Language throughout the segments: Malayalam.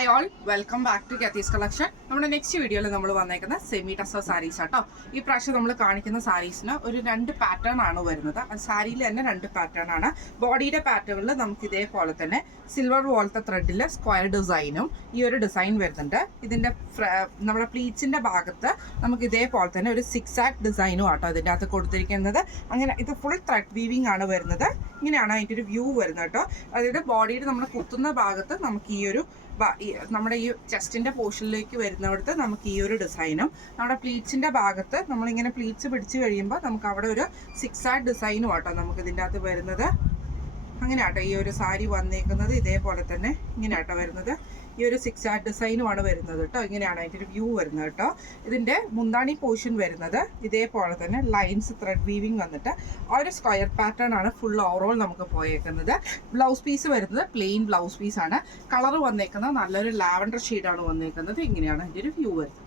Hi all, welcome back to Kathy's collection. നമ്മുടെ നെക്സ്റ്റ് വീഡിയോയിൽ നമ്മൾ വന്നേക്കുന്ന സെമി ടസർ സാരീസ് ആട്ടോ. ഈ പ്രാവശ്യം നമ്മൾ കാണിക്കുന്ന സാരീസിന് ഒരു 2 പാറ്റേൺ ആണ് വരുന്നത്. അത് സാരിയിൽ തന്നെ 2 പാറ്റേൺ ആണ്. ബോഡിയുടെ പാറ്റേണിൽ നമുക്ക് ഇതേപോലെ തന്നെ സിൽവർ പോലത്തെ ത്രെഡിൽ സ്ക്വയർ ഡിസൈനും ഈ ഒരു ഡിസൈൻ വരുന്നുണ്ട്. ഇതിൻ്റെ നമ്മുടെ പ്ലീറ്റ്സിൻ്റെ ഭാഗത്ത് നമുക്ക് ഇതേപോലെ തന്നെ ഒരു 6 ഡിസൈനും ആട്ടോ അതിൻ്റെ അകത്ത് കൊടുത്തിരിക്കുന്നത്. അങ്ങനെ ഇത് ഫുൾ ത്രെഡ് വീവിങ് ആണ് വരുന്നത്. ഇങ്ങനെയാണ് അതിൻ്റെ ഒരു വ്യൂ വരുന്നത് കേട്ടോ. അതായത് ബോഡിയുടെ നമ്മൾ കുത്തുന്ന ഭാഗത്ത് നമുക്ക് ഈ ഒരു നമ്മുടെ ഈ ചെസ്റ്റിൻ്റെ പോർഷനിലേക്ക് വരുന്നിടത്ത് നമുക്ക് ഈ ഒരു ഡിസൈനും നമ്മുടെ പ്ലീറ്റ്സിൻ്റെ ഭാഗത്ത് നമ്മളിങ്ങനെ പ്ലീറ്റ്സ് പിടിച്ച് കഴിയുമ്പോൾ നമുക്ക് അവിടെ ഒരു 6 ഡിസൈനും ആട്ടോ നമുക്ക് ഇതിൻ്റെ അകത്ത് വരുന്നത്. അങ്ങനെ ആട്ടോ ഈ ഒരു സാരി വന്നേക്കുന്നത്. ഇതേപോലെ തന്നെ ഇങ്ങനെ ആട്ടോ വരുന്നത്. ഈ ഒരു 6 ഡിസൈനുമാണ് വരുന്നത് കേട്ടോ. ഇങ്ങനെയാണ് അതിൻ്റെ ഒരു വ്യൂ വരുന്നത് കേട്ടോ. ഇതിൻ്റെ മുന്താണി പോർഷൻ വരുന്നത് ഇതേപോലെ തന്നെ ലൈൻസ് ത്രെഡ് വീവിങ് വന്നിട്ട് ആ ഒരു സ്ക്വയർ പാറ്റേൺ ആണ് ഫുൾ ഓവറോൾ നമുക്ക് പോയേക്കുന്നത്. ബ്ലൗസ് പീസ് വരുന്നത് പ്ലെയിൻ ബ്ലൗസ് പീസാണ്. കളർ വന്നേക്കുന്നത് നല്ലൊരു ലാവൻഡർ ഷെയ്ഡാണ് വന്നേക്കുന്നത്. ഇങ്ങനെയാണ് അതിൻ്റെ ഒരു വ്യൂ വരുന്നത്.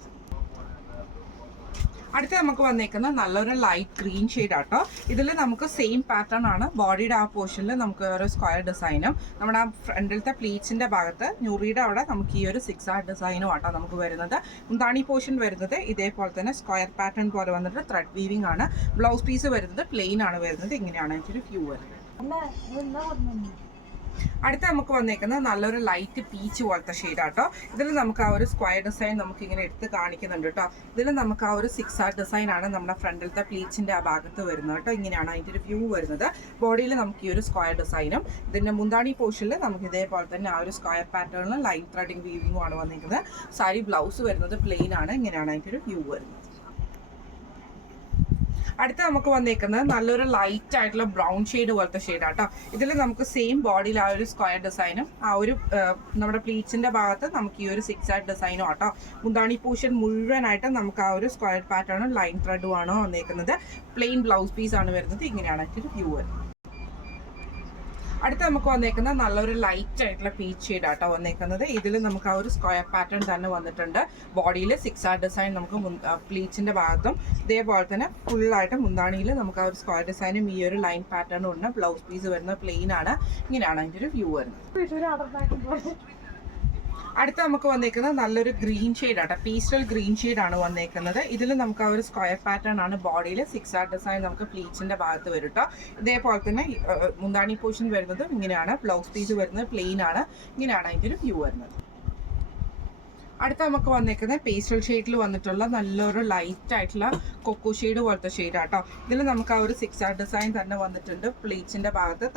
അടുത്ത നമുക്ക് വന്നേക്കുന്ന നല്ലൊരു ലൈറ്റ് ഗ്രീൻ ഷെയ്ഡ് ആട്ടോ. ഇതിൽ നമുക്ക് സെയിം പാറ്റേൺ ആണ്. ബോഡിയുടെ ആ പോർഷനിൽ നമുക്ക് ഒരു സ്ക്വയർ ഡിസൈനും നമ്മുടെ ആ ഫ്രണ്ടിലത്തെ പ്ലീറ്റ്സിൻ്റെ ഭാഗത്ത് ഞുറിയുടെ അവിടെ നമുക്ക് ഈ ഒരു 6 ഡിസൈനും ആട്ടോ നമുക്ക് വരുന്നത്. മുന്താണി പോർഷൻ വരുന്നത് ഇതേപോലെ തന്നെ സ്ക്വയർ പാറ്റേൺ പോലെ വന്നിട്ട് ത്രെഡ് വീവിംഗ് ആണ്. ബ്ലൗസ് പീസ് വരുന്നത് പ്ലെയിൻ ആണ് വരുന്നത്. ഇങ്ങനെയാണ് എനിക്കൊരു വ്യൂ വരുന്നത്. അടുത്ത നമുക്ക് വന്നേക്കുന്നത് നല്ലൊരു ലൈറ്റ് പീച്ച് പോലത്തെ ഷെയ്ഡാട്ടോ. ഇതിൽ നമുക്ക് ആ ഒരു സ്ക്വയർ ഡിസൈൻ നമുക്ക് ഇങ്ങനെ എടുത്ത് കാണിക്കുന്നുണ്ട് കേട്ടോ. ഇതിൽ നമുക്ക് ആ ഒരു 6 ഡിസൈൻ ആണ് നമ്മുടെ ഫ്രണ്ടിലത്തെ പ്ലീറ്റ്സിൻ്റെ ആ ഭാഗത്ത് വരുന്നത് കേട്ടോ. ഇങ്ങനെയാണ് അതിൻ്റെ ഒരു വ്യൂ വരുന്നത്. ബോഡിയിൽ നമുക്ക് ഈ ഒരു സ്ക്വയർ ഡിസൈനും ഇതിൻ്റെ മുന്താണി പോർഷനിൽ നമുക്ക് ഇതേപോലെ തന്നെ ആ ഒരു സ്ക്വയർ പാറ്റേണിൽ ലൈൻ ത്രെഡിങ് വീവിങ്ങും ആണ് വന്നിരിക്കുന്നത്. സാരി ബ്ലൗസ് വരുന്നത് പ്ലെയിൻ ആണ്. ഇങ്ങനെയാണ് അതിൻ്റെ ഒരു വ്യൂ വരുന്നത്. അടുത്ത നമുക്ക് വന്നേക്കുന്നത് നല്ലൊരു ലൈറ്റ് ആയിട്ടുള്ള ബ്രൗൺ ഷെയ്ഡ് പോലത്തെ ഷെയ്ഡാട്ടോ. ഇതിൽ നമുക്ക് സെയിം ബോഡിയിൽ ആ ഒരു സ്ക്വയർ ഡിസൈനും ആ ഒരു നമ്മുടെ പ്ലീറ്റ്സിൻ്റെ ഭാഗത്ത് നമുക്ക് ഈ ഒരു 6 ഡിസൈനും ആട്ടോ. മുന്താണി പോർഷൻ മുഴുവനായിട്ട് നമുക്ക് ആ ഒരു സ്ക്വയർ പാറ്റേണും ലൈൻ ത്രെഡും ആണ് വന്നേക്കുന്നത്. പ്ലെയിൻ ബ്ലൗസ് പീസ് ആണ് വരുന്നത്. ഇങ്ങനെയാണ് ഒരു വ്യൂ വരുന്നത്. അടുത്ത നമുക്ക് വന്നേക്കുന്നത് നല്ലൊരു ലൈറ്റ് ആയിട്ടുള്ള പീച്ച് ഷെയ്ഡ് ആട്ടോ വന്നേക്കുന്നത്. ഇതിൽ നമുക്ക് ആ ഒരു സ്ക്വയർ പാറ്റേൺ തന്നെ വന്നിട്ടുണ്ട്. ബോഡിയിൽ 6 ഡിസൈൻ നമുക്ക് പ്ലീറ്റ്സിൻ്റെ ഭാഗത്തും ഇതേപോലെ തന്നെ ഫുള്ളായിട്ട് മുന്താണിയിൽ നമുക്ക് ആ ഒരു സ്ക്വയർ ഡിസൈനും ഈ ഒരു ലൈൻ പാറ്റേണും ഉണ്ട്. ബ്ലൗസ് പീസ് വരുന്നത് പ്ലെയിൻ ആണ്. ഇങ്ങനെയാണ് അതിൻ്റെ ഒരു വ്യൂ വരുന്നത്. അടുത്ത നമുക്ക് വന്നേക്കുന്നത് നല്ലൊരു ഗ്രീൻ ഷെയ്ഡ് ആട്ടോ. പീസ്റ്റൽ ഗ്രീൻ ഷെയ്ഡാണ് വന്നേക്കുന്നത്. ഇതിൽ നമുക്ക് ആ ഒരു സ്ക്വയർ പാറ്റേൺ ആണ്. ബോഡിയിൽ 6 ഡിസൈൻ നമുക്ക് പ്ലീറ്റ്സിൻ്റെ ഭാഗത്ത് വരും കേട്ടോ. ഇതേപോലെ തന്നെ മുന്താണി പോർഷൻ വരുന്നത് ഇങ്ങനെയാണ്. ബ്ലൗസ് പീസ് വരുന്നത് പ്ലെയിൻ ആണ്. ഇങ്ങനെയാണ് അതിൻ്റെ ഒരു വ്യൂ വരുന്നത്. അടുത്ത നമുക്ക് വന്നേക്കുന്നത് പേസ്റ്റൽ ഷെയ്ഡിൽ വന്നിട്ടുള്ള നല്ലൊരു ലൈറ്റ് ആയിട്ടുള്ള കൊക്കോ ഷെയ്ഡ് പോലത്തെ ഷെയ്ഡ് ആട്ടോ. ഇതിൽ നമുക്ക് ആ ഒരു 6 ഡിസൈൻ തന്നെ വന്നിട്ടുണ്ട്. പ്ലീറ്റ്സിൻ്റെ ഭാഗത്ത്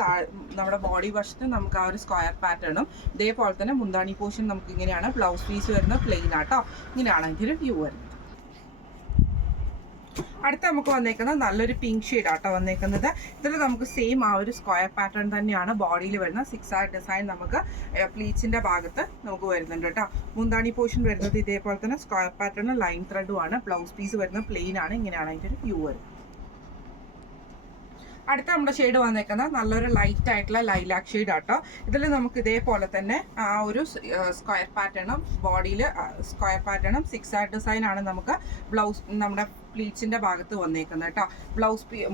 നമ്മുടെ ബോഡി വശത്ത് നമുക്ക് ആ ഒരു സ്ക്വയർ പാറ്റേണും ഇതേപോലെ തന്നെ മുന്താണി പോർഷൻ നമുക്ക് ഇങ്ങനെയാണ്. ബ്ലൗസ് പീസ് വരുന്നത് പ്ലെയിൻ ആട്ടോ. ഇങ്ങനെയാണ് അതിൻ്റെ ഒരു വ്യൂ വരുന്നത്. അടുത്ത നമുക്ക് വന്നേക്കുന്നത് നല്ലൊരു പിങ്ക് ഷെയ്ഡ് ആട്ടോ വന്നേക്കുന്നത്. ഇതിൽ നമുക്ക് സെയിം ആ ഒരു സ്ക്വയർ പാറ്റേൺ തന്നെയാണ് ബോഡിയിൽ വരുന്ന 6 ഡിസൈൻ നമുക്ക് പ്ലീറ്റ്സിൻ്റെ ഭാഗത്ത് നമുക്ക് വരുന്നുണ്ട് കേട്ടോ. മുന്താണി പോർഷൻ വരുന്നത് ഇതേപോലെ തന്നെ സ്ക്വയർ പാറ്റേണും ലൈൻ ത്രെഡും ആണ്. ബ്ലൗസ് പീസ് വരുന്നത് പ്ലെയിൻ ആണ്. ഇങ്ങനെയാണ് അതിൻ്റെ ഒരു വ്യൂ വരുന്നത്. അടുത്ത നമ്മുടെ ഷെയ്ഡ് വന്നേക്കുന്നത് നല്ലൊരു ലൈറ്റ് ആയിട്ടുള്ള ലൈലാക്ക് ഷെയ്ഡ് ആട്ടോ. ഇതിൽ നമുക്ക് ഇതേപോലെ തന്നെ ആ ഒരു സ്ക്വയർ പാറ്റേണും ബോഡിയിൽ സ്ക്വയർ പാറ്റേണും 6 ഡിസൈൻ ആണ് നമുക്ക് ബ്ലൗസ് നമ്മുടെ പ്ലീറ്റ്സിൻ്റെ ഭാഗത്ത് വന്നേക്കുന്നത് കേട്ടോ.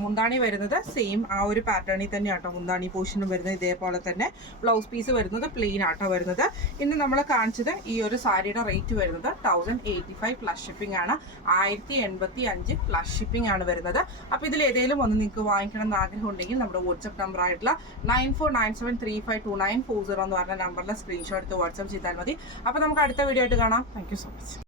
മുന്താണി വരുന്നത് സെയിം ആ ഒരു പാറ്റേണിൽ തന്നെ ആട്ടോ. മുന്താണി പോർഷനും വരുന്നത് ഇതേപോലെ തന്നെ. ബ്ലൗസ് പീസ് വരുന്നത് പ്ലെയിൻ ആട്ടോ വരുന്നത്. ഇന്ന് നമ്മൾ കാണിച്ചത് ഈ ഒരു സാരിയുടെ റേറ്റ് വരുന്നത് 1085 പ്ലസ് ഷിപ്പിംഗ് ആണ്. 1085 പ്ലസ് ഷിപ്പിംഗ് ആണ് വരുന്നത്. അപ്പോൾ ഇതിൽ ഏതെങ്കിലും ഒന്ന് നിങ്ങൾക്ക് വാങ്ങിക്കണം എന്ന് ആഗ്രഹം ഉണ്ടെങ്കിൽ നമ്മുടെ വാട്സ്ആപ്പ് നമ്പർ ആയിട്ടുള്ള 9497352940 എന്ന് പറഞ്ഞ നമ്പറിൽ സ്ക്രീൻഷോട്ട് എടുത്ത് വാട്സ്ആപ്പ് ചെയ്താൽ മതി. അപ്പോൾ നമുക്ക് അടുത്ത വീഡിയോ ആയിട്ട് കാണാം. Thank you so much.